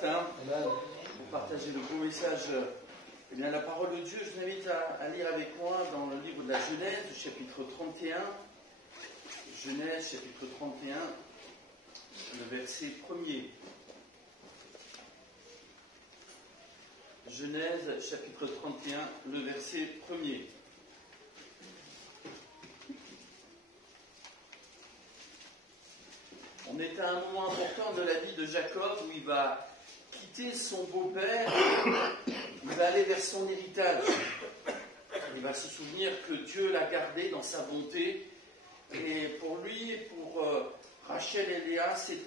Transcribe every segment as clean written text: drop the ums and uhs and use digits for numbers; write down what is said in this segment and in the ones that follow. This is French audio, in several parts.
matin pour partager le beau message. Eh bien, la parole de Dieu, je vous invite à lire avec moi dans le livre de la Genèse, chapitre 31. Genèse, chapitre 31, le verset 1er. Genèse, chapitre 31, le verset 1er. On est à un moment important de la vie de Jacob où il va quitter son beau-père, il va aller vers son héritage. Il va se souvenir que Dieu l'a gardé dans sa bonté. Et pour lui, pour Rachel et Léa, c'est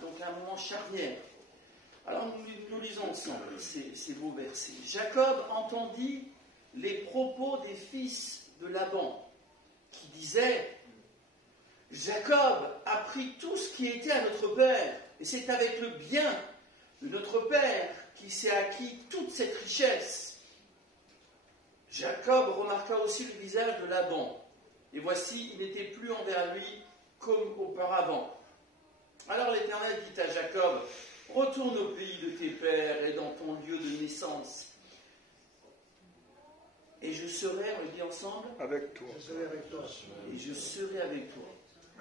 donc un moment charnière. Alors nous lisons ensemble ces beaux versets. Jacob entendit les propos des fils de Laban, qui disaient: Jacob a pris tout ce qui était à notre père, et c'est avec le bien de notre père qu'il s'est acquis toute cette richesse. Jacob remarqua aussi le visage de Laban, et voici, il n'était plus envers lui comme auparavant. Alors l'Éternel dit à Jacob: retourne au pays de tes pères et dans ton lieu de naissance. Et je serai, on le dit ensemble, avec toi. Je serai avec toi. Et je serai avec toi.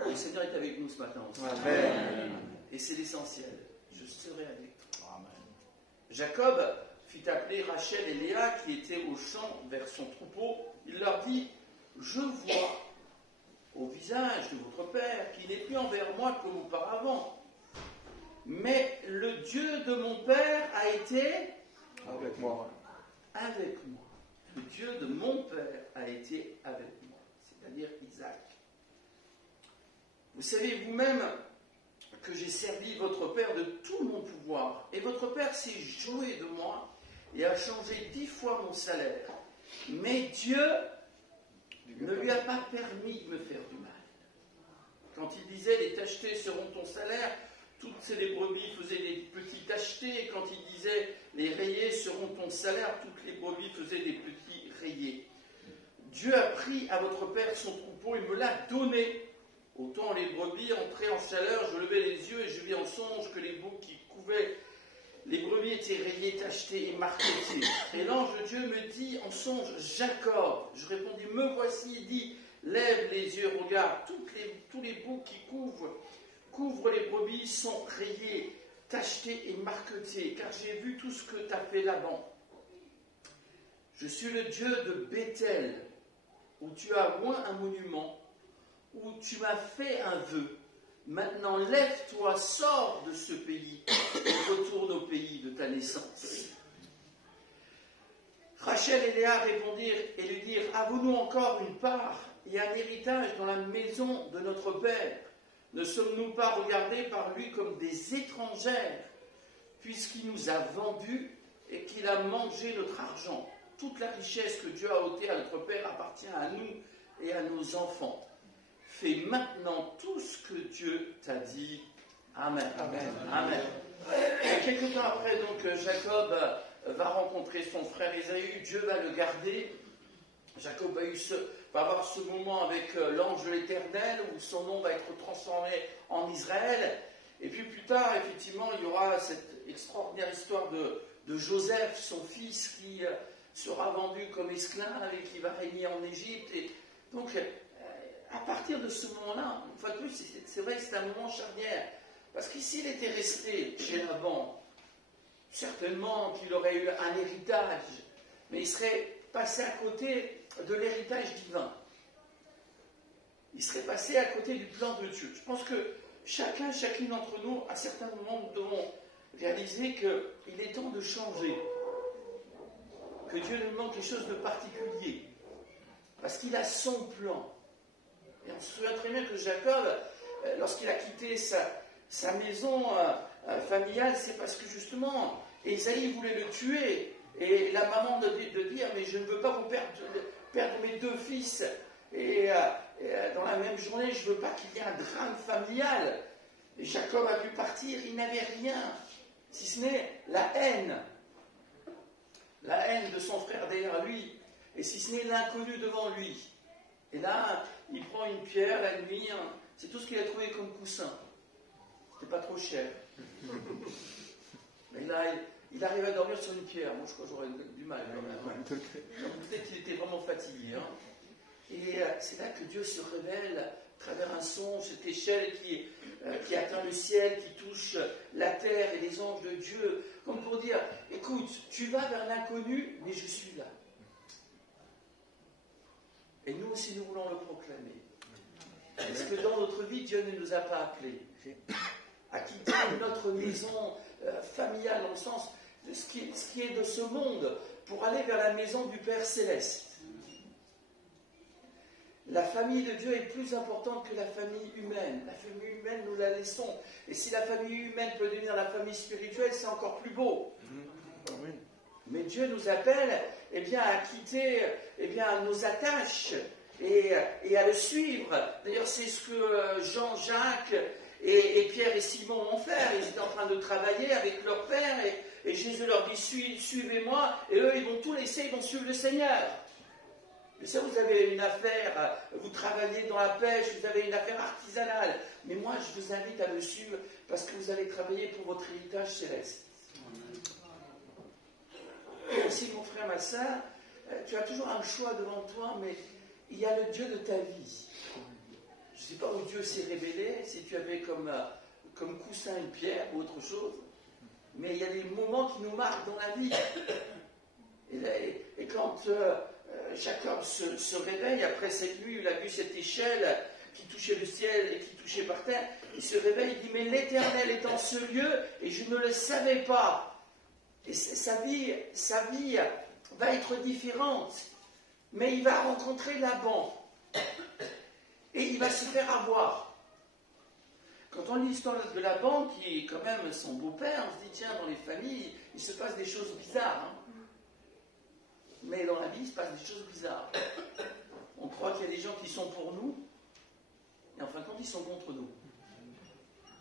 Le Seigneur est avec nous ce matin aussi. Amen. Et c'est l'essentiel. Je serai avec toi. Amen. Jacob fit appeler Rachel et Léa qui étaient au champ vers son troupeau. Il leur dit: je vois au visage de votre père qu'il n'est plus envers moi comme auparavant. Mais le Dieu de mon père a été Avec moi. avec moi. Le Dieu de mon père a été avec moi. C'est-à-dire Isaac. Vous savez vous-même que j'ai servi votre père de tout mon pouvoir. Et votre père s'est joué de moi et a changé 10 fois mon salaire. Mais Dieu ne lui a pas permis de me faire du mal. Quand il disait: les tachetés seront ton salaire, toutes les brebis faisaient des petits tachetés. Et quand il disait: les rayés seront ton salaire, toutes les brebis faisaient des petits rayés. Dieu a pris à votre père son troupeau et me l'a donné. Autant les brebis entraient en chaleur, je levai les yeux et je vis en songe que les boucs qui couvaient les brebis étaient rayés, tachetés et marquetés. Et l'ange de Dieu me dit en songe: Jacob. Je répondis: me voici. Il dit: lève les yeux, regarde, tous les boucs qui couvrent les brebis sont rayés, tachetés et marquetés, car j'ai vu tout ce que t'as fait Laban. Je suis le Dieu de Béthel, où tu as oint un monument, où tu m'as fait un vœu. Maintenant, lève-toi, sors de ce pays et retourne au pays de ta naissance. Rachel et Léa répondirent et lui dirent: avons-nous encore une part et un héritage dans la maison de notre père? Ne sommes-nous pas regardés par lui comme des étrangères, puisqu'il nous a vendus et qu'il a mangé notre argent? Toute la richesse que Dieu a ôtée à notre père appartient à nous et à nos enfants. Fais maintenant tout ce que Dieu t'a dit. Amen. Amen. Amen. Et quelque temps après, donc, Jacob va rencontrer son frère Ésaü. Dieu va le garder. Jacob va avoir ce moment avec l'ange de l'Éternel où son nom va être transformé en Israël. Et puis plus tard, effectivement, il y aura cette extraordinaire histoire de Joseph, son fils, qui sera vendu comme esclave et qui va régner en Égypte. Et donc, à partir de ce moment-là, une fois de plus, c'est vrai que c'est un moment charnière. Parce que s'il était resté chez Laban, certainement qu'il aurait eu un héritage, mais il serait passé à côté de l'héritage divin. Il serait passé à côté du plan de Dieu. Je pense que chacune d'entre nous, à certains moments, nous devons réaliser qu'il est temps de changer. Que Dieu nous demande quelque chose de particulier. Parce qu'il a son plan. Et on se souvient très bien que Jacob, lorsqu'il a quitté sa maison familiale, c'est parce que justement, Ésaïe voulait le tuer. Et la maman de dire: mais je ne veux pas vous perdre mes 2 fils. Et dans la même journée, je ne veux pas qu'il y ait un drame familial. Et Jacob a pu partir, il n'avait rien, si ce n'est la haine. La haine de son frère derrière lui, et si ce n'est l'inconnu devant lui. Et là, il prend une pierre la nuit, c'est tout ce qu'il a trouvé comme coussin. C'était pas trop cher. Mais là, il arrive à dormir sur une pierre. Moi, je crois que j'aurais du mal quand même. Peut-être qu'il était vraiment fatigué. Hein. Et c'est là que Dieu se révèle à travers un son, cette échelle qui atteint le ciel, qui touche la terre et les anges de Dieu. Comme pour dire, écoute, tu vas vers l'inconnu, mais je suis là. Et nous aussi, nous voulons le proclamer. Parce que dans notre vie, Dieu ne nous a pas appelés à quitter notre maison familiale, dans le sens de ce qui est de ce monde, pour aller vers la maison du Père Céleste. La famille de Dieu est plus importante que la famille humaine. La famille humaine, nous la laissons. Et si la famille humaine peut devenir la famille spirituelle, c'est encore plus beau. Mais Dieu nous appelle à quitter nos attaches et à le suivre. D'ailleurs, c'est ce que Jean-Jacques et Pierre et Simon vont faire. Ils étaient en train de travailler avec leur père et Jésus leur dit suivez-moi. Et eux, ils vont tout laisser, ils vont suivre le Seigneur. Mais ça, vous avez une affaire, vous travaillez dans la pêche, vous avez une affaire artisanale. Mais moi, je vous invite à me suivre parce que vous allez travailler pour votre héritage céleste. Et aussi, mon frère, ma soeur, tu as toujours un choix devant toi, mais il y a le Dieu de ta vie. Je ne sais pas où Dieu s'est révélé, si tu avais comme coussin une pierre ou autre chose, mais il y a des moments qui nous marquent dans la vie. Et quand Jacob se réveille après cette nuit, il a vu cette échelle qui touchait le ciel et qui touchait par terre, il se réveille, il dit, mais l'Éternel est en ce lieu et je ne le savais pas. Et sa vie va être différente, mais il va rencontrer Laban et il va se faire avoir. Quand on lit l'histoire de Laban, qui est quand même son beau-père, on se dit, tiens, dans les familles, il se passe des choses bizarres. Hein. Mais dans la vie, il se passe des choses bizarres. On croit qu'il y a des gens qui sont pour nous, et en fin de compte, ils sont contre nous.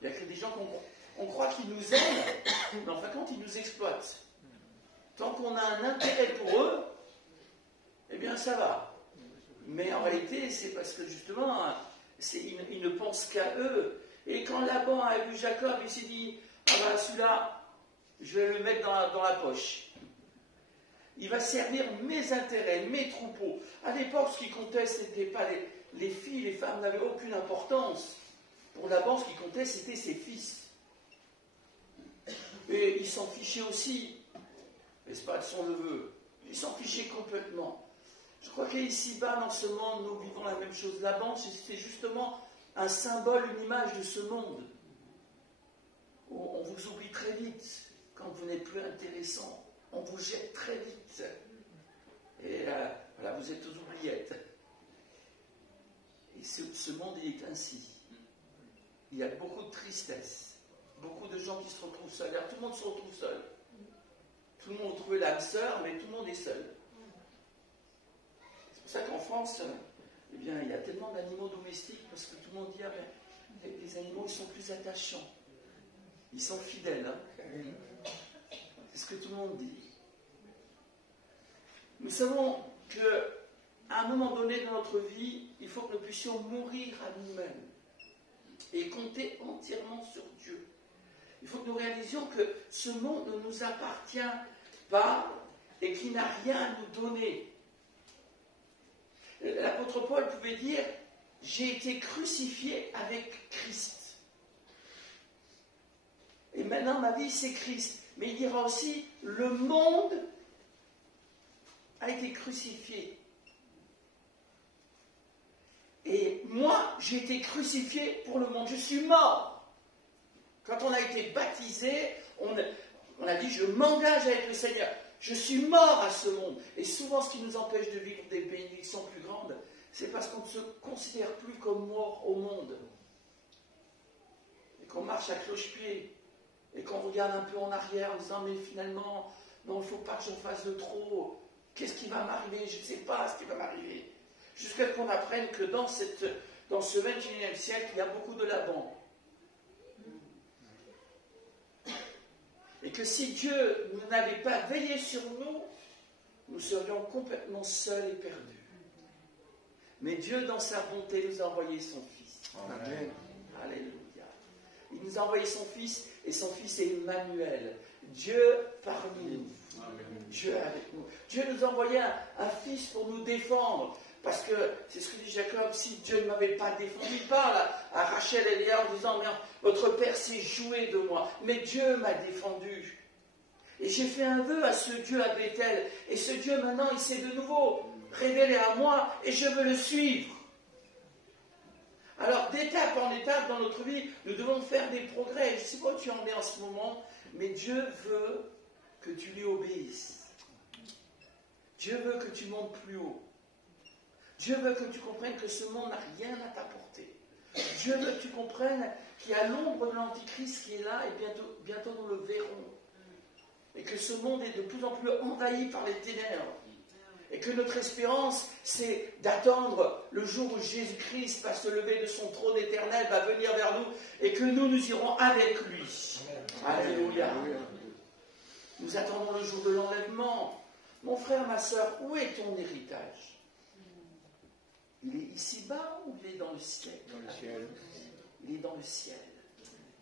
Il y a que des gens qu'on croit qu'ils nous aiment, mais en fin de compte, ils nous exploitent. Tant qu'on a un intérêt pour eux, eh bien, ça va. Mais en réalité, c'est parce que justement, ils ne pensent qu'à eux. Et quand Laban a vu Jacob, il s'est dit, ah ben celui-là, je vais le mettre dans la poche. Il va servir mes intérêts, mes troupeaux. À l'époque, ce qui comptait, ce n'était pas les filles, les femmes n'avaient aucune importance. Pour Laban, ce qui comptait, c'était ses fils. Et il s'en fichait aussi, n'est-ce pas, de son neveu. Il s'en fichait complètement. Je crois qu'ici-bas, dans ce monde, nous vivons la même chose. Laban, c'est justement un symbole, une image de ce monde. On vous oublie très vite quand vous n'êtes plus intéressant. On vous jette très vite. Et voilà, vous êtes aux oubliettes. Et ce monde, il est ainsi. Il y a beaucoup de tristesse. Beaucoup de gens qui se retrouvent seuls. Alors, tout le monde se retrouve seul. Tout le monde a trouvé l'âme sœur, mais tout le monde est seul. C'est pour ça qu'en France, il y a tellement d'animaux domestiques, parce que tout le monde dit, les animaux, ils sont plus attachants. Ils sont fidèles. Hein. C'est ce que tout le monde dit. Nous savons qu'à un moment donné dans notre vie, il faut que nous puissions mourir à nous-mêmes et compter entièrement sur Dieu. Il faut que nous réalisions que ce monde ne nous appartient pas et qu'il n'a rien à nous donner. L'apôtre Paul pouvait dire « J'ai été crucifié avec Christ. Et maintenant ma vie c'est Christ. » Mais il dira aussi « Le monde a été crucifié. Et moi, j'ai été crucifié pour le monde. Je suis mort. » Quand on a été baptisé, on a dit « Je m'engage avec le Seigneur. Je suis mort à ce monde. » Et souvent, ce qui nous empêche de vivre des bénédictions plus grandes, c'est parce qu'on ne se considère plus comme mort au monde. Et qu'on marche à cloche-pied. Et qu'on regarde un peu en arrière en disant « Mais finalement, non, il ne faut pas que j'en fasse de trop. Qu'est-ce qui va m'arriver? Je ne sais pas ce qui va m'arriver. » Jusqu'à ce qu'on apprenne que dans ce 21e siècle, il y a beaucoup de Laban. Et que si Dieu n'avait pas veillé sur nous, nous serions complètement seuls et perdus. Mais Dieu, dans sa bonté, nous a envoyé son Fils. Amen. Alléluia. Il nous a envoyé son Fils, et son Fils est Emmanuel. Dieu parmi nous. Dieu avec nous. Dieu nous a envoyé un fils pour nous défendre. Parce que, c'est ce que dit Jacob, si Dieu ne m'avait pas défendu, il parle à Rachel et Léa en disant, mais votre père s'est joué de moi, mais Dieu m'a défendu. Et j'ai fait un vœu à ce Dieu à Bethel, et ce Dieu maintenant, il s'est de nouveau révélé à moi, et je veux le suivre. Alors, d'étape en étape dans notre vie, nous devons faire des progrès. Je ne sais pas où tu en es en ce moment, mais Dieu veut que tu lui obéisses. Dieu veut que tu montes plus haut. Dieu veut que tu comprennes que ce monde n'a rien à t'apporter. Dieu veut que tu comprennes qu'il y a l'ombre de l'Antichrist qui est là et bientôt nous le verrons. Et que ce monde est de plus en plus envahi par les ténèbres. Et que notre espérance, c'est d'attendre le jour où Jésus-Christ va se lever de son trône éternel, va venir vers nous et que nous irons avec lui. Alléluia. Nous attendons le jour de l'enlèvement. Mon frère, ma soeur, où est ton héritage ? Il est ici-bas ou il est dans le ciel ? Dans le ciel. Il est dans le ciel.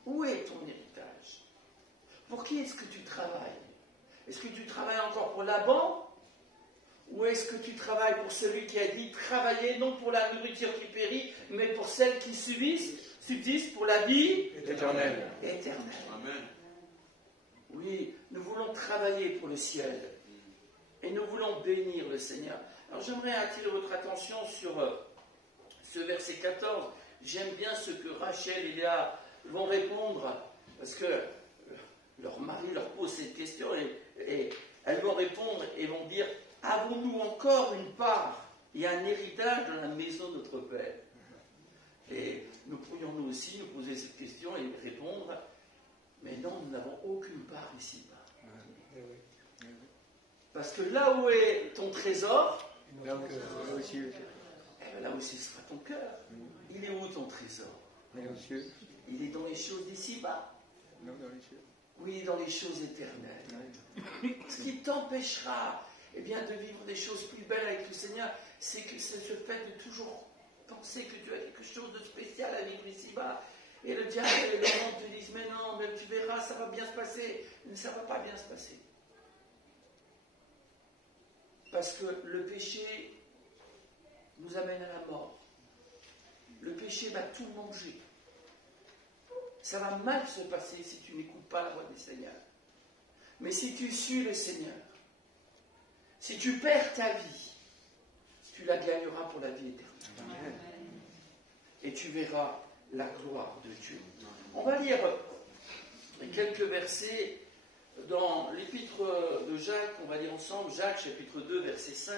Où est ton héritage ? Pour qui est-ce que tu travailles ? Est-ce que tu travailles encore pour Laban ? Ou est-ce que tu travailles pour celui qui a dit travailler non pour la nourriture qui périt, mais pour celle qui subsiste pour la vie éternelle. Amen. Oui, nous voulons travailler pour le ciel. Et nous voulons bénir le Seigneur. Alors j'aimerais attirer votre attention sur ce verset 14. J'aime bien ce que Rachel et Léa vont répondre, parce que leur mari leur pose cette question, et elles vont répondre et vont dire, avons-nous encore une part et un héritage dans la maison de notre Père ? Et nous pourrions nous aussi nous poser cette question et répondre, mais non, nous n'avons aucune part ici-bas. Parce que là où est ton trésor, Là aussi, là aussi sera ton cœur. Il est où ton trésor ? Il est dans les choses d'ici-bas. Non, dans les cieux. Oui, dans les choses éternelles. Ce qui t'empêchera de vivre des choses plus belles avec le Seigneur, c'est ce fait de toujours penser que tu as quelque chose de spécial à vivre ici-bas. Et le diable et le monde te disent, mais non, mais tu verras, ça va bien se passer. Mais ça ne va pas bien se passer. Parce que le péché nous amène à la mort. Le péché va tout manger. Ça va mal se passer si tu n'écoutes pas la voix du Seigneur. Mais si tu suis le Seigneur, si tu perds ta vie, tu la gagneras pour la vie éternelle. Amen. Et tu verras la gloire de Dieu. On va lire quelques versets dans l'épître de Jacques. On va lire ensemble Jacques chapitre 2 verset 5.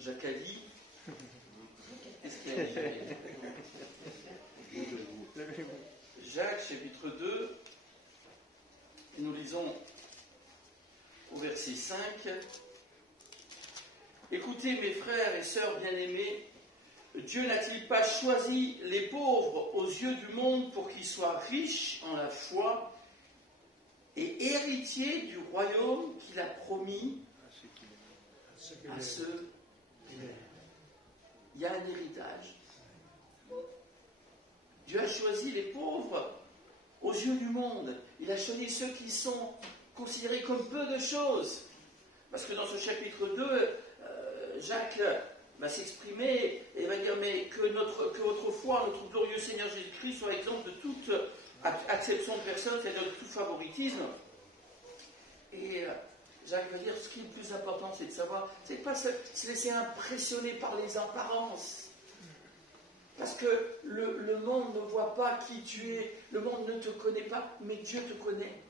Jacques a dit, qu'est-ce qu'il a dit ? Jacques chapitre 2, et nous lisons au verset 5. Écoutez mes frères et sœurs bien-aimés, Dieu n'a-t-il pas choisi les pauvres aux yeux du monde pour qu'ils soient riches en la foi et héritiers du royaume qu'il a promis à ceux qui l'aiment. Il y a un héritage. Dieu a choisi les pauvres aux yeux du monde. Il a choisi ceux qui sont considérés comme peu de choses. Parce que dans ce chapitre 2, Jacques va s'exprimer et va dire mais que votre foi, notre glorieux Seigneur Jésus-Christ soit exempt de toute acception de personne, c'est-à-dire de tout favoritisme. Et Jacques va dire ce qui est le plus important, c'est de savoir, c'est pas se laisser impressionner par les apparences. Parce que le monde ne voit pas qui tu es, le monde ne te connaît pas, mais Dieu te connaît.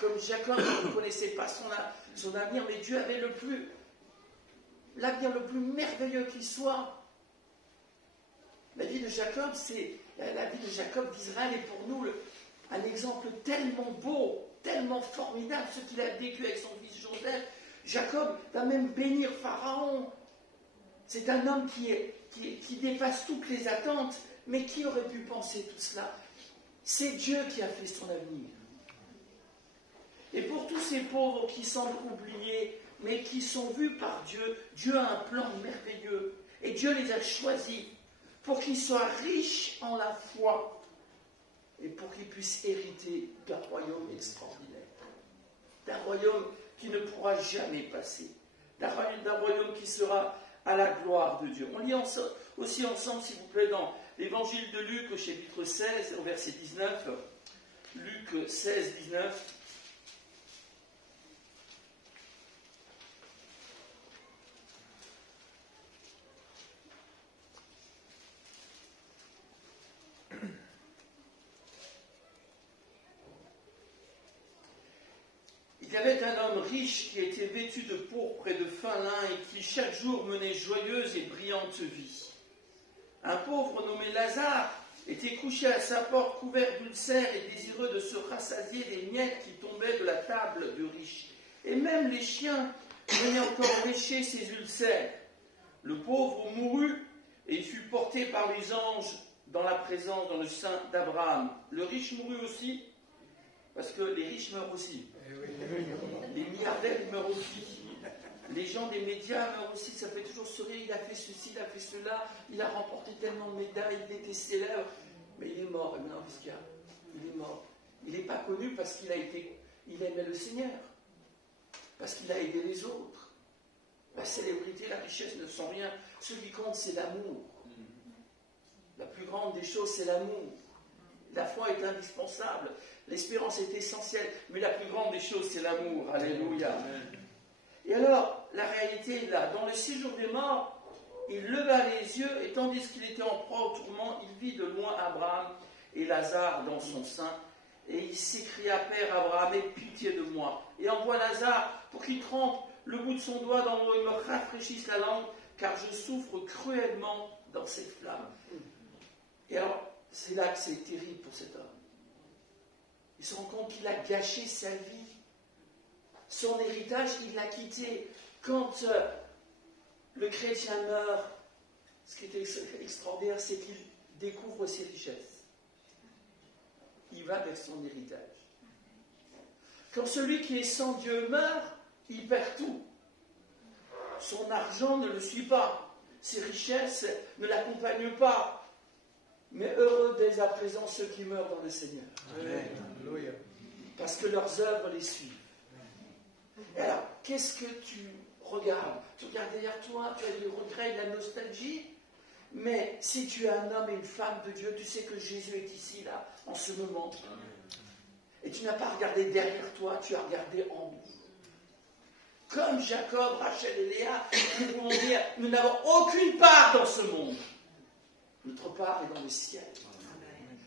Comme Jacob ne connaissait pas son avenir, mais Dieu avait l'avenir le plus merveilleux qui soit. La vie de Jacob, la vie de Jacob d'Israël est pour nous un exemple tellement beau, tellement formidable, ce qu'il a vécu avec son fils Joseph. Jacob va même bénir Pharaon. C'est un homme qui dépasse toutes les attentes, mais qui aurait pu penser tout cela ? C'est Dieu qui a fait son avenir. Et pour tous ces pauvres qui semblent oubliés, mais qui sont vus par Dieu, Dieu a un plan merveilleux. Et Dieu les a choisis pour qu'ils soient riches en la foi et pour qu'ils puissent hériter d'un royaume extraordinaire. D'un royaume qui ne pourra jamais passer. D'un royaume qui sera à la gloire de Dieu. On lit aussi ensemble, s'il vous plaît, dans l'évangile de Luc au chapitre 16, au verset 19. Luc 16, 19. Il y avait un homme riche qui était vêtu de pourpre et de fin lin et qui chaque jour menait joyeuse et brillante vie. Un pauvre nommé Lazare était couché à sa porte couvert d'ulcères et désireux de se rassasier des miettes qui tombaient de la table du riche. Et même les chiens venaient encore lécher ses ulcères. Le pauvre mourut et il fut porté par les anges dans la présence, dans le sein d'Abraham. Le riche mourut aussi, parce que les riches meurent aussi. Les milliardaires ils meurent aussi. Les gens des médias meurent aussi. Ça fait toujours sourire. Il a fait ceci, il a fait cela. Il a remporté tellement de médailles. Il était célèbre. Mais il est mort. Et maintenant, qu'est-ce qu'il y a? Il est mort. Il n'est pas connu parce qu'il aimait le Seigneur. Parce qu'il a aidé les autres. La célébrité, la richesse ne sont rien. Ce qui compte, c'est l'amour. La plus grande des choses, c'est l'amour. La foi est indispensable. L'espérance est essentielle. Mais la plus grande des choses, c'est l'amour. Alléluia. Et alors, la réalité est là. Dans le séjour des morts, il leva les yeux et tandis qu'il était en proie au tourment, il vit de loin Abraham et Lazare dans son sein. Et il s'écria, Père Abraham, aie pitié de moi. Et envoie Lazare pour qu'il trempe le bout de son doigt dans l'eau et me rafraîchisse la langue, car je souffre cruellement dans cette flamme. Et alors, c'est là que c'est terrible pour cet homme. Il se rend compte qu'il a gâché sa vie. Son héritage, il l'a quitté. Quand le chrétien meurt, ce qui est extraordinaire, c'est qu'il découvre ses richesses. Il va vers son héritage. Quand celui qui est sans Dieu meurt, il perd tout. Son argent ne le suit pas. Ses richesses ne l'accompagnent pas. Mais heureux dès à présent ceux qui meurent dans le Seigneur. Amen. Parce que leurs œuvres les suivent. Et alors, qu'est-ce que tu regardes? Tu regardes derrière toi, tu as du regret, de la nostalgie. Mais si tu es un homme et une femme de Dieu, tu sais que Jésus est ici, là, en ce moment. Et tu n'as pas regardé derrière toi, tu as regardé en haut. Comme Jacob, Rachel et Léa, nous pouvons dire, nous n'avons aucune part dans ce monde. Notre part est dans le ciel.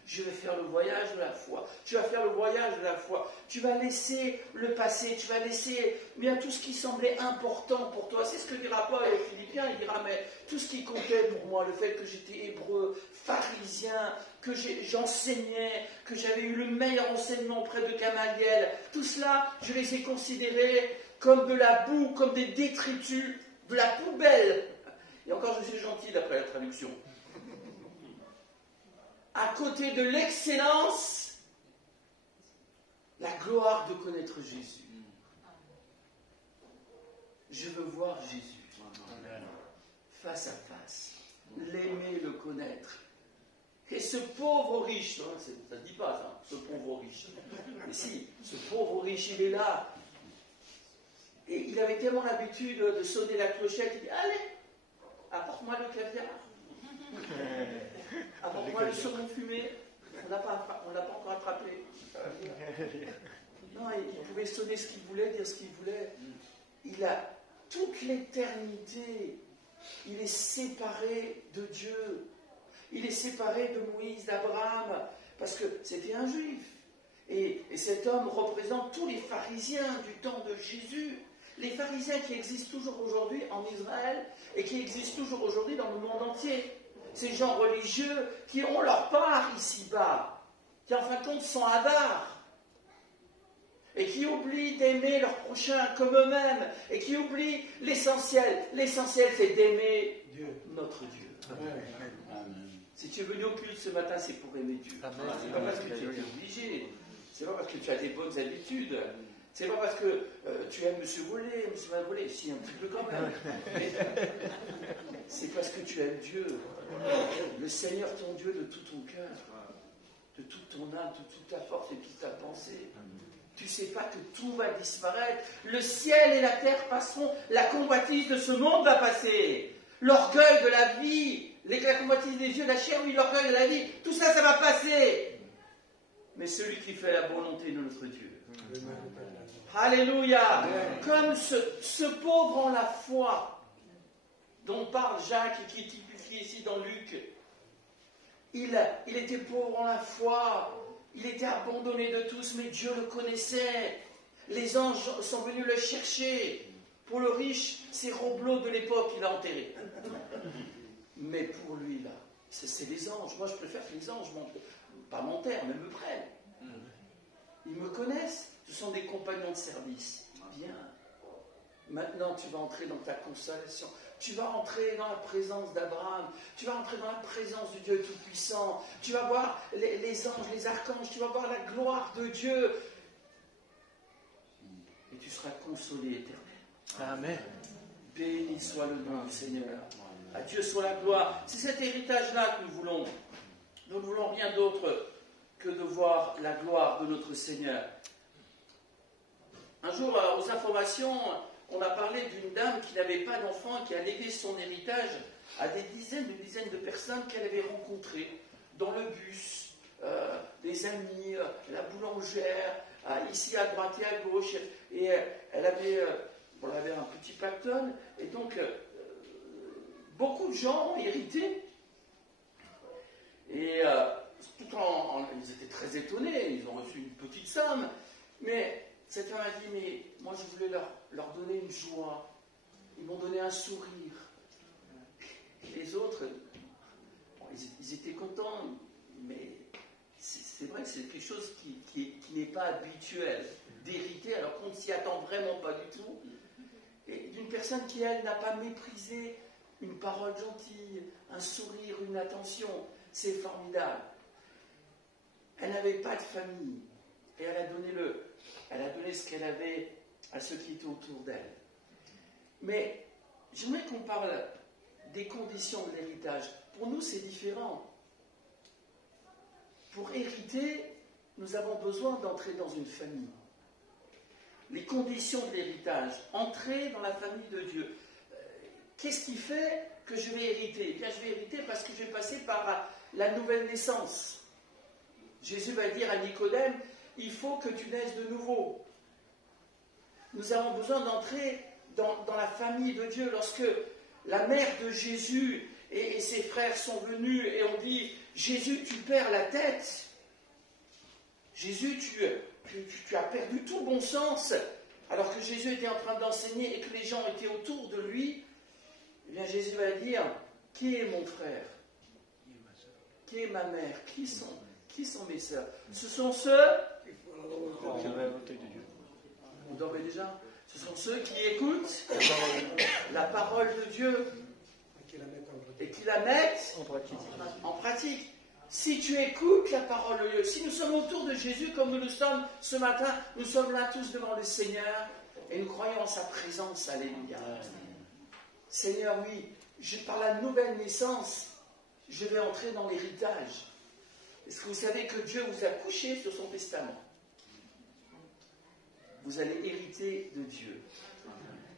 Je vais faire le voyage de la foi. Tu vas faire le voyage de la foi. Tu vas laisser le passé. Tu vas laisser bien tout ce qui semblait important pour toi. C'est ce que dira Paul aux Philippiens. Il dira, mais tout ce qui comptait pour moi, le fait que j'étais hébreu, pharisien, que j'enseignais, que j'avais eu le meilleur enseignement auprès de Gamaliel, tout cela, je les ai considérés comme de la boue, comme des détritus, de la poubelle. Et encore, je suis gentil d'après la traduction. À côté de l'excellence, la gloire de connaître Jésus. Je veux voir Jésus face à face, l'aimer, le connaître. Et ce pauvre riche, hein, ça ne se dit pas ça, ce pauvre riche. Mais si, ce pauvre riche, il est là. Et il avait tellement l'habitude de sonner la clochette, il dit, allez, apporte-moi le caviar. Apporte-moi le saumon fumé. On ne l'a pas encore attrapé. Non, il pouvait sonner ce qu'il voulait, dire ce qu'il voulait. Il a toute l'éternité. Il est séparé de Dieu. Il est séparé de Moïse, d'Abraham, parce que c'était un juif. Et cet homme représente tous les pharisiens du temps de Jésus. Les pharisiens qui existent toujours aujourd'hui en Israël et qui existent toujours aujourd'hui dans le monde entier. Ces gens religieux qui ont leur part ici-bas, qui en fin de compte sont avares, et qui oublient d'aimer leur prochain comme eux-mêmes, et qui oublient l'essentiel. L'essentiel, c'est d'aimer Dieu, notre Dieu. Amen. Amen. Si tu es venu au culte ce matin, c'est pour aimer Dieu. C'est pas parce que tu es obligé, c'est pas parce que tu as des bonnes habitudes, C'est pas parce que tu aimes M. Volé, M. Van Volé, si un petit peu quand même. Mais c'est parce que tu aimes Dieu. Le Seigneur ton Dieu de tout ton cœur, de toute ton âme, de toute ta force et toute ta pensée. Tu ne sais pas que tout va disparaître. Le ciel et la terre passeront. La convoitise de ce monde va passer. L'orgueil de la vie, la convoitise des yeux, la chair, oui, l'orgueil de la vie, tout ça, ça va passer. Mais celui qui fait la volonté de notre Dieu. Alléluia. Comme ce pauvre en la foi dont parle Jacques et qui est typifié ici dans Luc. Il était pauvre en la foi. Il était abandonné de tous, mais Dieu le connaissait. Les anges sont venus le chercher. Pour le riche, c'est Robleau de l'époque qu'il a enterré. Mais pour lui, là, c'est les anges. Moi, je préfère que les anges, pas m'enterrent, mais me prennent. Ils me connaissent. Ce sont des compagnons de service. Bien. Maintenant, tu vas entrer dans ta consolation. Tu vas entrer dans la présence d'Abraham. Tu vas entrer dans la présence du Dieu Tout-Puissant. Tu vas voir les anges, les archanges. Tu vas voir la gloire de Dieu. Et tu seras consolé éternel. Amen. Béni soit le nom du Seigneur. À Dieu soit la gloire. C'est cet héritage-là que nous voulons. Nous ne voulons rien d'autre que de voir la gloire de notre Seigneur. Un jour, aux informations, on a parlé d'une dame qui n'avait pas d'enfant, qui a légué son héritage à des dizaines de personnes qu'elle avait rencontrées dans le bus, des amis, la boulangère, ici à droite et à gauche. Et elle avait un petit pactole, et donc beaucoup de gens ont hérité. Et ils étaient très étonnés, ils ont reçu une petite somme, mais cette femme a dit, mais moi je voulais leur donner une joie. Ils m'ont donné un sourire. Et les autres, bon, ils étaient contents, mais c'est vrai que c'est quelque chose qui n'est pas habituel, d'hériter alors qu'on ne s'y attend vraiment pas du tout. Et d'une personne qui, elle, n'a pas méprisé une parole gentille, un sourire, une attention. C'est formidable. Elle n'avait pas de famille. Et elle a donné ce qu'elle avait à ceux qui étaient autour d'elle. Mais j'aimerais qu'on parle des conditions de l'héritage. Pour nous, c'est différent. Pour hériter, nous avons besoin d'entrer dans une famille. Les conditions de l'héritage, entrer dans la famille de Dieu. Qu'est-ce qui fait que je vais hériter? Eh bien, je vais hériter parce que je vais passer par la nouvelle naissance. Jésus va dire à Nicodème, il faut que tu naisses de nouveau. Nous avons besoin d'entrer dans la famille de Dieu. Lorsque la mère de Jésus et ses frères sont venus et ont dit, Jésus, tu perds la tête. Jésus, tu as perdu tout bon sens. Alors que Jésus était en train d'enseigner et que les gens étaient autour de lui, eh bien Jésus va dire, qui est mon frère? Qui est ma mère? Qui sont mes sœurs? Ce sont ceux... Vous dormez déjà? Ce sont ceux qui écoutent la parole de Dieu et qui la mettent en pratique. Si tu écoutes la parole de Dieu, si nous sommes autour de Jésus comme nous le sommes ce matin, nous sommes là tous devant le Seigneur et nous croyons en sa présence. Alléluia. Seigneur, oui, par la nouvelle naissance, je vais entrer dans l'héritage. Est-ce que vous savez que Dieu vous a couché sur son testament? Vous allez hériter de Dieu.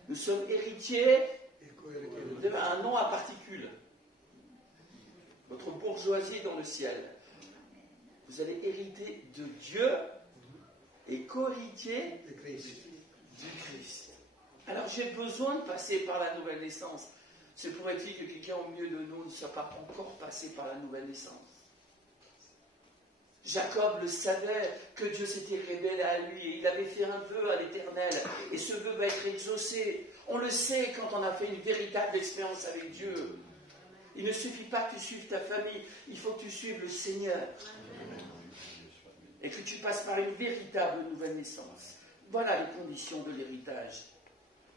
Nous sommes héritiers d'un nom à particules. Votre bourgeoisie dans le ciel. Vous allez hériter de Dieu et co-héritier du Christ. Alors j'ai besoin de passer par la nouvelle naissance. C'est pourrait-il que quelqu'un au milieu de nous ne soit pas encore passé par la nouvelle naissance? Jacob le savait que Dieu s'était révélé à lui et il avait fait un vœu à l'Éternel et ce vœu va être exaucé. On le sait quand on a fait une véritable expérience avec Dieu. Il ne suffit pas que tu suives ta famille, il faut que tu suives le Seigneur et que tu passes par une véritable nouvelle naissance. Voilà les conditions de l'héritage.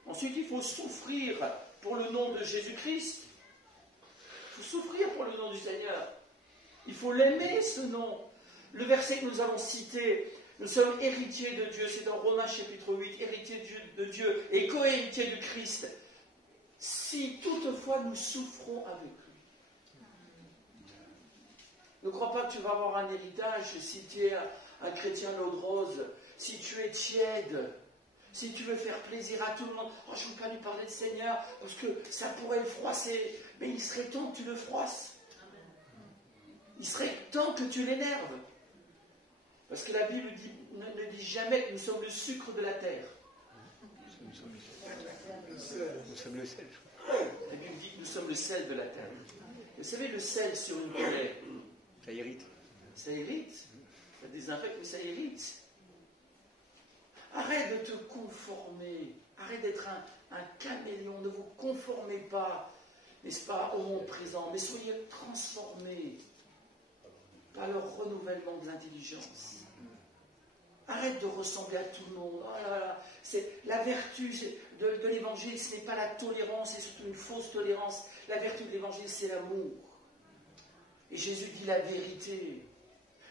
Ensuite, il faut souffrir pour le nom de Jésus-Christ. Il faut souffrir pour le nom du Seigneur. Il faut l'aimer, ce nom. Le verset que nous avons cité, Nous sommes héritiers de Dieu, c'est dans Romains chapitre 8, héritiers de Dieu et co-héritiers du Christ. Si toutefois nous souffrons avec lui. Ne crois pas que tu vas avoir un héritage si tu es un chrétien l'eau de rose, si tu es tiède, si tu veux faire plaisir à tout le monde. Oh, je ne veux pas lui parler de Seigneur parce que ça pourrait le froisser. Mais il serait temps que tu le froisses. Il serait temps que tu l'énerves. Parce que la Bible ne dit jamais que nous sommes le sucre de la terre. Nous sommes le sel. La Bible dit que nous sommes le sel de la terre. Vous savez, le sel sur une poulet, Ça irrite. ça irrite. Ça désinfecte, mais ça irrite. Arrête de te conformer. Arrête d'être un caméléon. Ne vous conformez pas, n'est-ce pas, au monde présent. Mais soyez transformés par le renouvellement de l'intelligence. Arrête de ressembler à tout le monde. Oh là là. La vertu de l'évangile, ce n'est pas la tolérance, c'est surtout une fausse tolérance. La vertu de l'évangile, c'est l'amour. Et Jésus dit la vérité.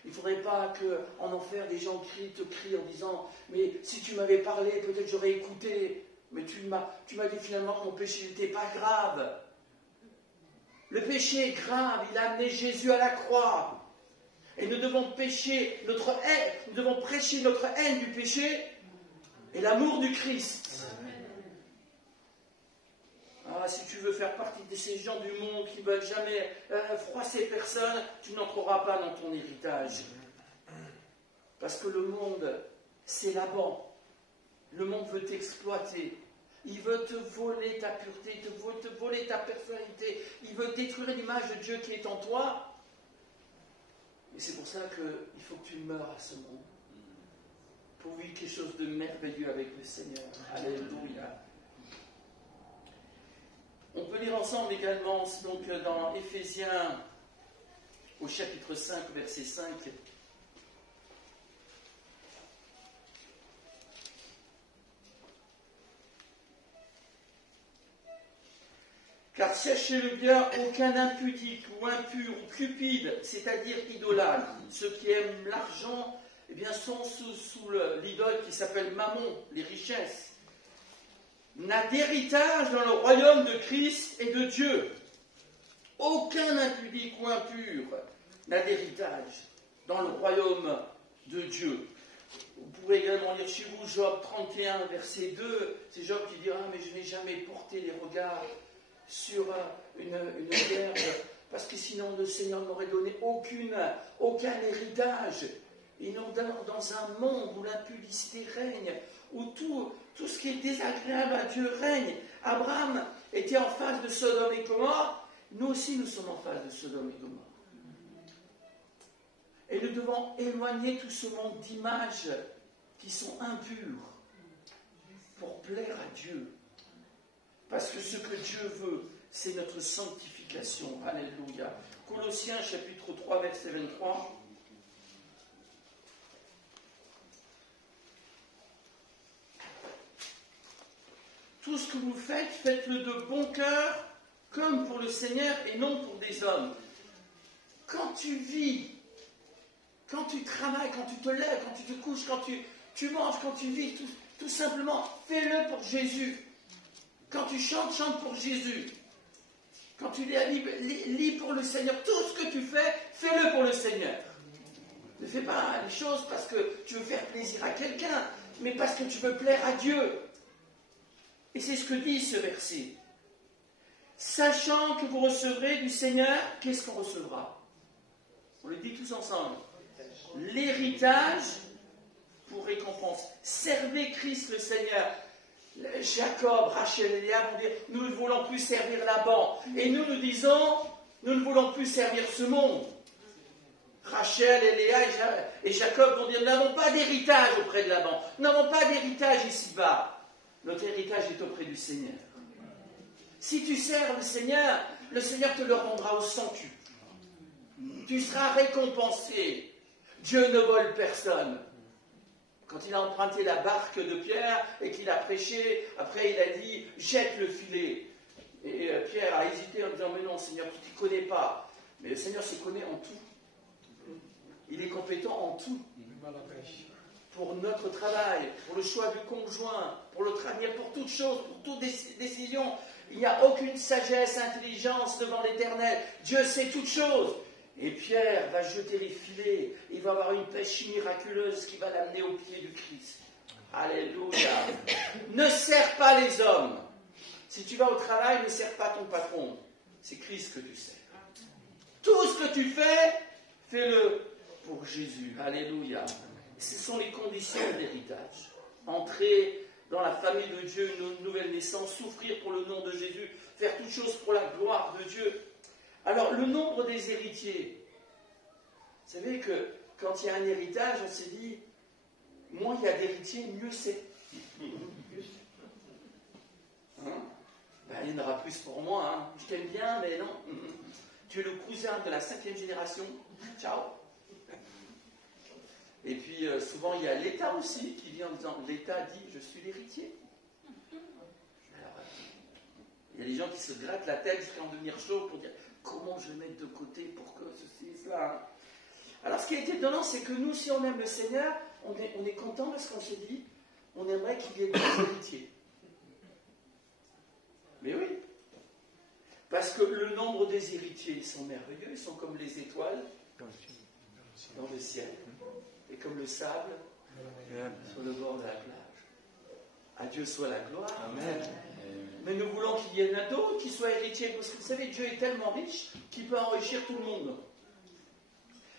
Il ne faudrait pas qu'en enfer, des gens te crient en disant « Mais si tu m'avais parlé, peut-être j'aurais écouté. Mais tu m'as dit finalement que mon péché n'était pas grave. » Le péché est grave. Il a amené Jésus à la croix. Et nous devons prêcher notre haine du péché et l'amour du Christ. Ah, si tu veux faire partie de ces gens du monde qui ne veulent jamais froisser personne, tu n'entreras pas dans ton héritage. Parce que le monde, c'est Laban. Le monde veut t'exploiter. Il veut te voler ta pureté, il veut te voler ta personnalité. Il veut détruire l'image de Dieu qui est en toi. Et c'est pour ça qu'il faut que tu meurs à ce monde. Pour vivre quelque chose de merveilleux avec le Seigneur. Alléluia. On peut lire ensemble également donc, dans Éphésiens au chapitre 5, verset 5. Car sachez-le bien, aucun impudique ou impur ou cupide, c'est-à-dire idolâtre, ceux qui aiment l'argent, eh bien, sont sous l'idole qui s'appelle Mammon, les richesses, n'a d'héritage dans le royaume de Christ et de Dieu. Aucun impudique ou impur n'a d'héritage dans le royaume de Dieu. Vous pourrez également lire chez vous Job 31, verset 2. C'est Job qui dira « Mais je n'ai jamais porté les regards sur une herbe, parce que sinon le Seigneur ne m'aurait donné aucun héritage. » Et non, dans un monde où l'impudicité règne, où tout ce qui est désagréable à Dieu règne. Abraham était en face de Sodome et Gomorrhe, nous aussi nous sommes en face de Sodome et Gomorrhe. Et nous devons éloigner tout ce monde d'images qui sont impures pour plaire à Dieu. Parce que ce que Dieu veut, c'est notre sanctification. Alléluia. Colossiens chapitre 3, verset 23. Tout ce que vous faites, faites-le de bon cœur, comme pour le Seigneur et non pour des hommes. Quand tu vis, quand tu travailles, quand tu te lèves, quand tu te couches, quand tu manges, quand tu vis, tout simplement, fais-le pour Jésus. Quand tu chantes, chante pour Jésus. Quand tu lis pour le Seigneur, tout ce que tu fais, fais-le pour le Seigneur. Ne fais pas les choses parce que tu veux faire plaisir à quelqu'un, mais parce que tu veux plaire à Dieu. Et c'est ce que dit ce verset. Sachant que vous recevrez du Seigneur, qu'est-ce qu'on recevra? On le dit tous ensemble. L'héritage pour récompense. Servez Christ le Seigneur. Jacob, Rachel et Léa vont dire, nous ne voulons plus servir Laban. Et nous disons, nous ne voulons plus servir ce monde. Rachel et Léa et Jacob vont dire, nous n'avons pas d'héritage auprès de Laban. Nous n'avons pas d'héritage ici-bas. Notre héritage est auprès du Seigneur. Si tu sers le Seigneur te le rendra au centuple. Tu seras récompensé. Dieu ne vole personne. Quand il a emprunté la barque de Pierre et qu'il a prêché, après il a dit « jette le filet ». Et Pierre a hésité en disant « mais non Seigneur, tu ne t'y connais pas ». Mais le Seigneur se connaît en tout. Il est compétent en tout. pour notre travail, pour le choix du conjoint, pour notre avenir, pour toute chose, pour toute décision. Il n'y a aucune sagesse, intelligence devant l'Éternel. Dieu sait toutes choses. Et Pierre va jeter les filets. Il va avoir une pêche miraculeuse qui va l'amener au pied du Christ. Alléluia. Ne sers pas les hommes. Si tu vas au travail, ne sers pas ton patron. C'est Christ que tu sers. Tout ce que tu fais, fais-le pour Jésus. Alléluia. Ce sont les conditions de l'héritage. Entrer dans la famille de Dieu, une nouvelle naissance, souffrir pour le nom de Jésus, faire toutes choses pour la gloire de Dieu. Alors, le nombre des héritiers. Vous savez que quand il y a un héritage, on s'est dit, moins il y a d'héritiers, mieux c'est. Hein? Ben, il y en aura plus pour moi. Hein. Je t'aime bien, mais non. Tu es le cousin de la 5e génération. Ciao. Et puis, souvent, il y a l'État aussi qui vient en disant, l'État dit, je suis l'héritier. Alors, il y a des gens qui se grattent la tête jusqu'à en devenir chaud pour dire, comment je vais mettre de côté pour que ceci et cela. Alors, ce qui est étonnant, c'est que nous, si on aime le Seigneur, on est content parce qu'on s'est dit, on aimerait qu'il y ait des héritiers. Mais oui. Parce que le nombre des héritiers, ils sont merveilleux, ils sont comme les étoiles dans le ciel. Et comme le sable sur le bord de la plage. À Dieu soit la gloire. Amen. Mais nous voulons qu'il y en ait d'autres qui soient héritiers. Parce que vous savez, Dieu est tellement riche qu'il peut enrichir tout le monde.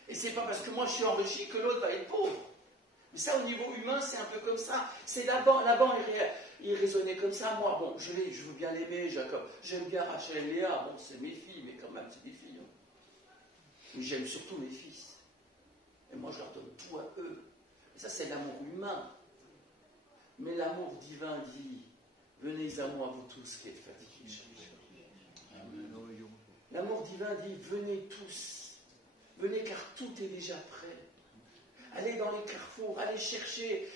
Et c'est pas parce que moi je suis enrichi que l'autre va être pauvre. Mais ça, au niveau humain, c'est un peu comme ça. C'est là-bas, il raisonnait comme ça. Moi, bon, je veux bien l'aimer, Jacob. J'aime bien Rachel et Léa. Bon, c'est mes filles, mais quand même, c'est des filles. Mais j'aime surtout mes fils. Et moi, je leur donne tout à eux. Et ça, c'est l'amour humain. Mais l'amour divin dit, venez à moi, vous tous qui êtes fatigués. L'amour divin dit, venez tous. Venez car tout est déjà prêt. Allez dans les carrefours, allez chercher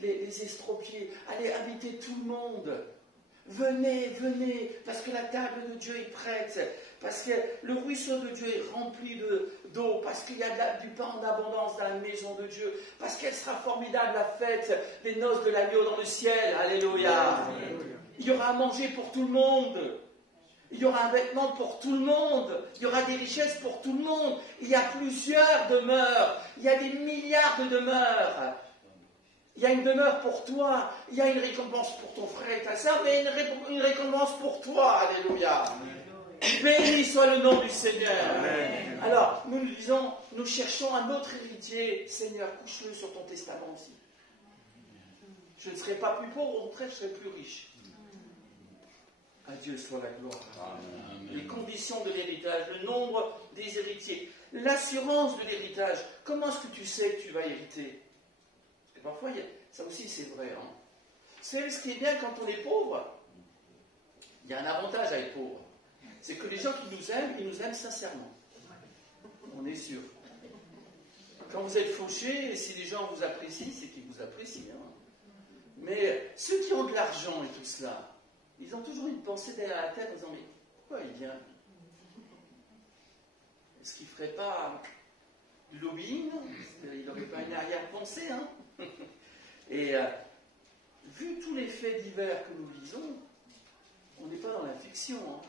les estropiés, allez inviter tout le monde. Venez, venez, parce que la table de Dieu est prête, parce que le ruisseau de Dieu est rempli d'eau, parce qu'il y a du pain en abondance dans la maison de Dieu, parce qu'elle sera formidable la fête des noces de l'agneau dans le ciel. Alléluia. Il y aura à manger pour tout le monde. Il y aura un vêtement pour tout le monde. Il y aura des richesses pour tout le monde. Il y a plusieurs demeures. Il y a des milliards de demeures. Il y a une demeure pour toi. Il y a une récompense pour ton frère et ta sœur, mais une récompense pour toi. Alléluia. Béni soit le nom du Seigneur. Amen. Alors, nous disons, nous cherchons un autre héritier. Seigneur, couche-le sur ton testament aussi. Je ne serai pas plus pauvre, au contraire, je serai plus riche. À Dieu soit la gloire. Amen. Les conditions de l'héritage, le nombre des héritiers, l'assurance de l'héritage. Comment est-ce que tu sais que tu vas hériter? Et parfois, ça aussi c'est vrai. Hein. C'est ce qui est bien quand on est pauvre. Il y a un avantage à être pauvre. C'est que les gens qui nous aiment, ils nous aiment sincèrement. On est sûr. Quand vous êtes fauché, si les gens vous apprécient, c'est qu'ils vous apprécient. Hein. Mais ceux qui ont de l'argent et tout cela, ils ont toujours une pensée derrière la tête en disant, mais pourquoi il vient? Est-ce qu'il ne ferait pas du lobbying? Il n'aurait pas une arrière-pensée, hein? Et vu tous les faits divers que nous lisons, on n'est pas dans la fiction. Hein.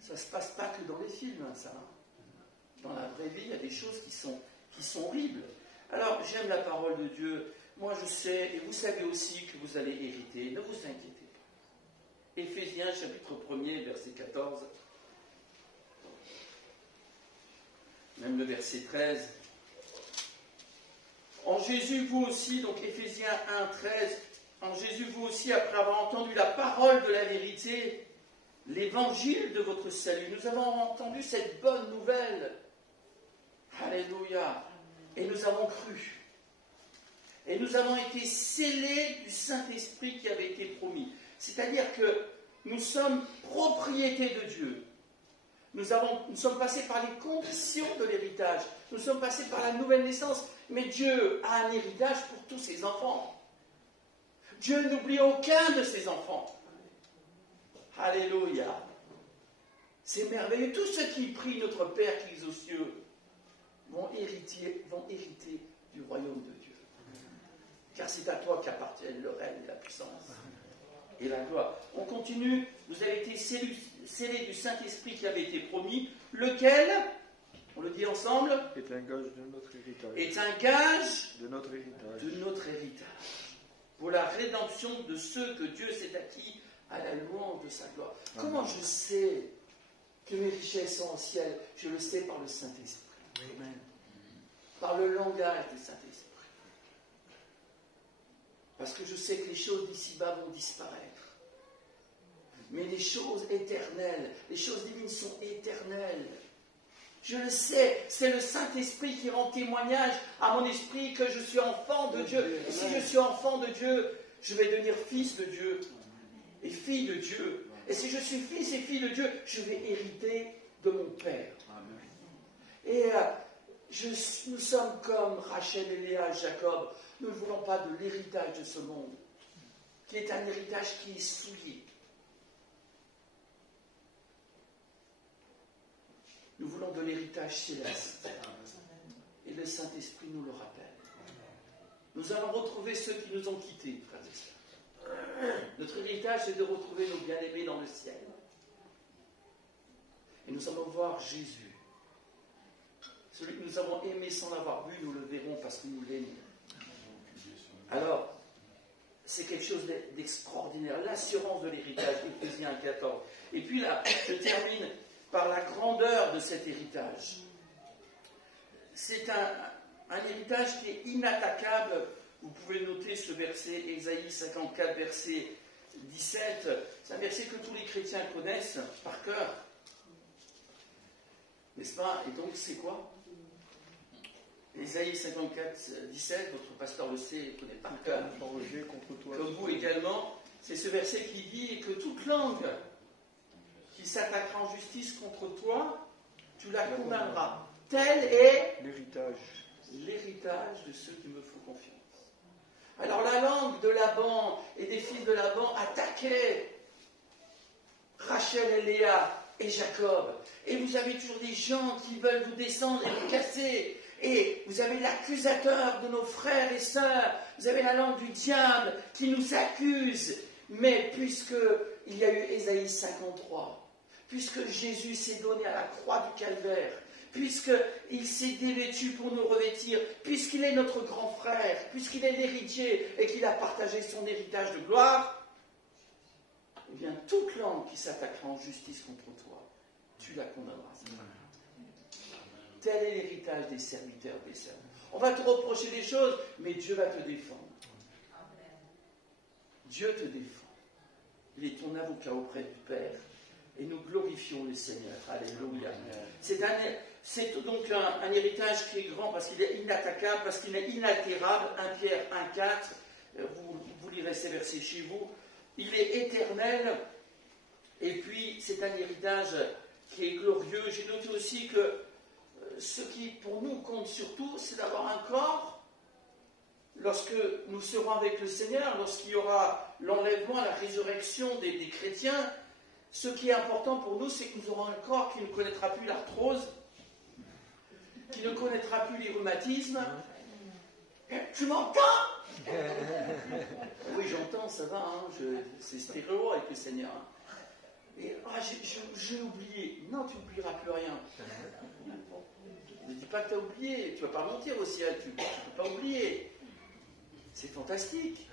Ça ne se passe pas que dans les films, hein, ça. Hein. Dans la vraie vie, il y a des choses qui sont horribles. Alors, j'aime la parole de Dieu. Moi, je sais, et vous savez aussi que vous allez hériter. Ne vous inquiétez pas. Éphésiens, chapitre 1er, verset 14. Même le verset 13. En Jésus, vous aussi, donc Éphésiens 1, 13, en Jésus, vous aussi, après avoir entendu la parole de la vérité, l'évangile de votre salut, nous avons entendu cette bonne nouvelle. Alléluia. Et nous avons cru. Et nous avons été scellés du Saint-Esprit qui avait été promis. C'est-à-dire que nous sommes propriété de Dieu. Nous sommes passés par les conditions de l'héritage. Nous sommes passés par la nouvelle naissance. Mais Dieu a un héritage pour tous ses enfants. Dieu n'oublie aucun de ses enfants. Alléluia. C'est merveilleux. Tous ceux qui prient notre Père qui est aux cieux vont hériter du royaume de Dieu. car c'est à toi qu'appartiennent le règne et la puissance et la gloire. On continue, vous avez été scellés du Saint-Esprit qui avait été promis, lequel, on le dit ensemble, est un gage de notre héritage. Est un gage de notre héritage. De notre héritage. Pour la rédemption de ceux que Dieu s'est acquis à la louange de sa gloire. Amen. Comment je sais que mes richesses sont au ciel? Je le sais par le Saint-Esprit. Amen. Par le langage du Saint-Esprit. Parce que je sais que les choses d'ici-bas vont disparaître. Mais les choses éternelles, les choses divines sont éternelles. Je le sais, c'est le Saint-Esprit qui rend témoignage à mon esprit que je suis enfant de Dieu. Et si je suis enfant de Dieu, je vais devenir fils de Dieu et fille de Dieu. Et si je suis fils et fille de Dieu, je vais hériter de mon Père. Et nous sommes comme Rachel et Léa et Jacob. Nous ne voulons pas de l'héritage de ce monde, qui est un héritage qui est souillé. Nous voulons de l'héritage céleste. Et le Saint-Esprit nous le rappelle. Nous allons retrouver ceux qui nous ont quittés, frères et sœurs. Notre héritage, c'est de retrouver nos bien-aimés dans le ciel. Et nous allons voir Jésus. Celui que nous avons aimé sans l'avoir vu, nous le verrons parce que nous l'aimons. Alors, c'est quelque chose d'extraordinaire. L'assurance de l'héritage, Éphésiens 14. Et puis là, je termine par la grandeur de cet héritage. C'est un héritage qui est inattaquable. Vous pouvez noter ce verset, Ésaïe 54, verset 17. C'est un verset que tous les chrétiens connaissent par cœur. N'est-ce pas? Et donc, c'est quoi? Ésaïe 54, 17, votre pasteur le sait, connaît par cœur. Comme vous également, c'est ce verset qui dit que toute langue qui s'attaquera en justice contre toi, tu la condamneras. Tel est l'héritage de ceux qui me font confiance. Alors la langue de Laban et des fils de Laban attaquait Rachel et Léa et Jacob. Et vous avez toujours des gens qui veulent vous descendre et vous casser. Et vous avez l'accusateur de nos frères et sœurs. Vous avez la langue du diable qui nous accuse. Mais puisqu'il y a eu Ésaïe 53, puisque Jésus s'est donné à la croix du calvaire, puisqu'il s'est dévêtu pour nous revêtir, puisqu'il est notre grand frère, puisqu'il est l'héritier et qu'il a partagé son héritage de gloire, eh bien, toute langue qui s'attaquera en justice contre toi, tu la condamneras. Tel est l'héritage des serviteurs des sœurs. On va te reprocher des choses, mais Dieu va te défendre. Dieu te défend. Il est ton avocat auprès du Père. Et nous glorifions le Seigneur. Alléluia. C'est donc un héritage qui est grand parce qu'il est inattaquable, parce qu'il est inaltérable. 1 Pierre 1,4. Vous lirez ces versets chez vous. Il est éternel. Et puis, c'est un héritage qui est glorieux. J'ai noté aussi que ce qui, pour nous, compte surtout, c'est d'avoir un corps. Lorsque nous serons avec le Seigneur, lorsqu'il y aura l'enlèvement, la résurrection des chrétiens, ce qui est important pour nous, c'est que nous aurons un corps qui ne connaîtra plus l'arthrose, qui ne connaîtra plus les rhumatismes. Tu m'entends? Oui, j'entends, ça va, hein, c'est stéréo avec le Seigneur. Et j'ai oublié. Non, tu n'oublieras plus rien. Ne dis pas que tu as oublié. Tu ne vas pas mentir au ciel, tu ne peux pas oublier. C'est fantastique.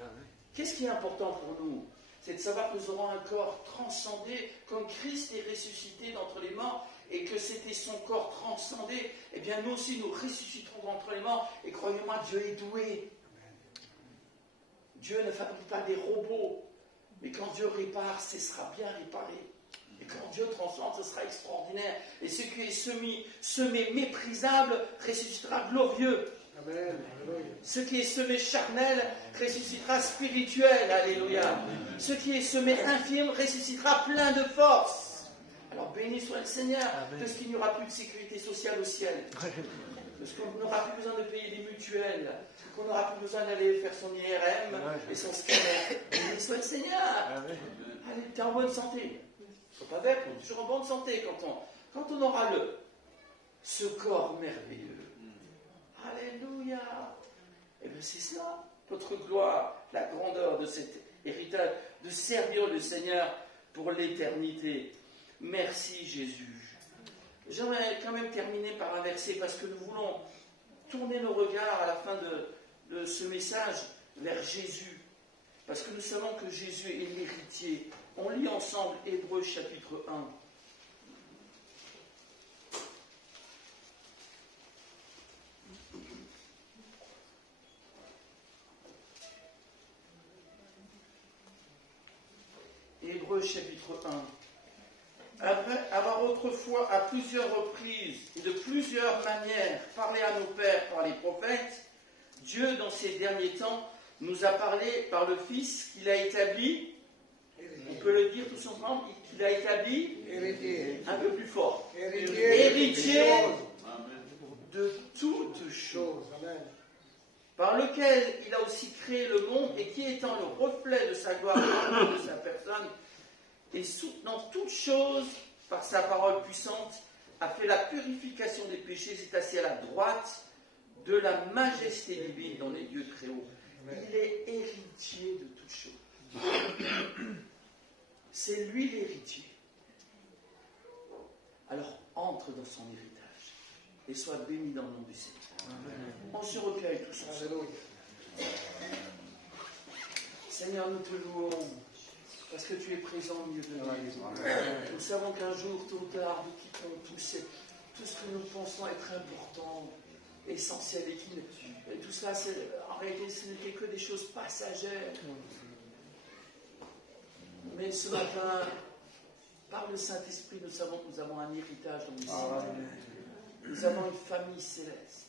Qu'est-ce qui est important pour nous? C'est de savoir que nous aurons un corps transcendé, comme Christ est ressuscité d'entre les morts, et que c'était son corps transcendé. Eh bien, nous aussi, nous ressusciterons d'entre les morts, et croyez-moi, Dieu est doué. Dieu ne fabrique pas des robots, mais quand Dieu répare, ce sera bien réparé. Et quand Dieu transforme, ce sera extraordinaire. Et ce qui est semé méprisable ressuscitera glorieux. Amen. Ce qui est semé charnel ressuscitera spirituel. Alléluia. Ce qui est semé infirme ressuscitera plein de force. Alors béni soit le Seigneur, Amen. Parce qu'il n'y aura plus de sécurité sociale au ciel. Parce qu'on n'aura plus besoin de payer des mutuelles. Qu'on n'aura plus besoin d'aller faire son IRM et son scanner. Béni soit le Seigneur. Amen. Allez, tu es en bonne santé. Il ne faut pas bête, on est toujours en bonne santé quand on aura ce corps merveilleux. Alléluia. Eh bien c'est ça. notre gloire, la grandeur de cet héritage, de servir le Seigneur pour l'éternité. Merci Jésus. J'aimerais quand même terminer par un verset parce que nous voulons tourner nos regards à la fin de ce message vers Jésus. Parce que nous savons que Jésus est l'héritier. On lit ensemble Hébreux chapitre 1. Hébreux chapitre 1. Après avoir autrefois à plusieurs reprises et de plusieurs manières parlé à nos pères par les prophètes, Dieu dans ces derniers temps nous a parlé par le Fils qu'il a établi, on peut le dire tous ensemble, qu'il a établi un peu plus fort, héritier de toutes choses, par lequel il a aussi créé le monde et qui étant le reflet de sa gloire et de sa personne, et soutenant toutes choses par sa parole puissante, a fait la purification des péchés, s'est assis à la droite de la majesté divine dans les lieux très hauts. Il est héritier de toutes choses. C'est lui l'héritier. Alors entre dans son héritage et sois béni dans le nom du Seigneur. Amen. On se recueille tous ensemble. Seigneur, nous te louons parce que tu es présent au milieu de nous. Nous savons qu'un jour, tôt ou tard, nous quittons tout ce que nous pensons être important, essentiel, et tout ça, en réalité, ce n'était que des choses passagères. Mais ce matin, par le Saint-Esprit, nous savons que nous avons un héritage dans le ciel. Nous avons une famille céleste.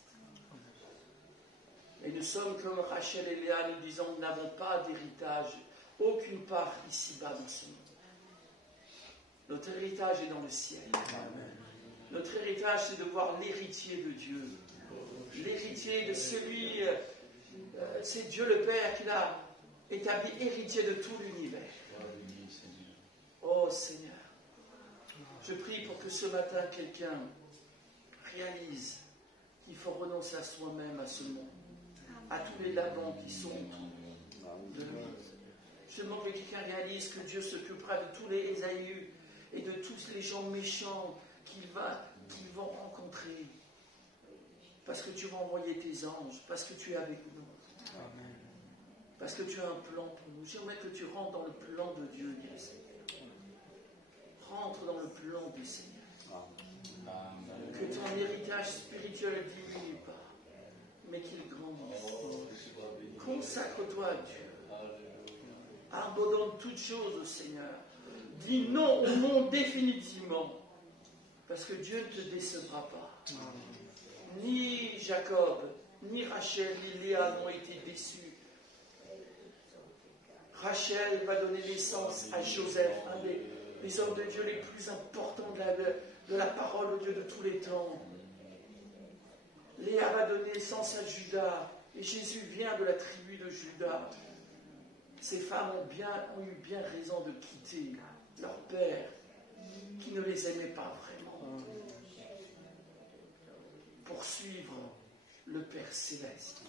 Et nous sommes comme Rachel et Léa, nous disons, nous n'avons pas d'héritage, aucune part ici-bas dans ce monde. Notre héritage est dans le ciel. Amen. Notre héritage, c'est de voir l'héritier de Dieu. L'héritier de celui, c'est Dieu le Père qui l'a établi héritier de tout l'univers. Oh Seigneur, je prie pour que ce matin, quelqu'un réalise qu'il faut renoncer à soi-même, à ce monde, à tous les lavants qui sont de lui. Je demande que quelqu'un réalise que Dieu s'occupera de tous les Ésaïus et de tous les gens méchants qu'ils vont rencontrer. Parce que tu vas envoyer tes anges, parce que tu es avec nous. Amen. Parce que tu as un plan pour nous. J'aimerais que tu rentres dans le plan de Dieu, bien Seigneur. Rentre dans le plan du Seigneur. Amen. Que ton héritage spirituel ne diminue pas, mais qu'il grandisse. Consacre-toi à Dieu. Abandonne toutes choses au Seigneur. Dis non au monde définitivement. Parce que Dieu ne te décevra pas. Ni Jacob, ni Rachel, ni Léa n'ont été déçus. Rachel va donner naissance à Joseph, un des hommes de Dieu les plus importants de la parole de Dieu de tous les temps. Léa va donner naissance à Judas, et Jésus vient de la tribu de Judas. Ces femmes ont eu bien raison de quitter leur père, qui ne les aimait pas vraiment, pour suivre le Père Céleste.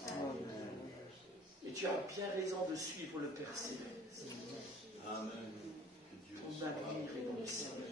Et tu as bien raison de suivre le Père Céleste. Amen. Ton avenir est dans le Seigneur.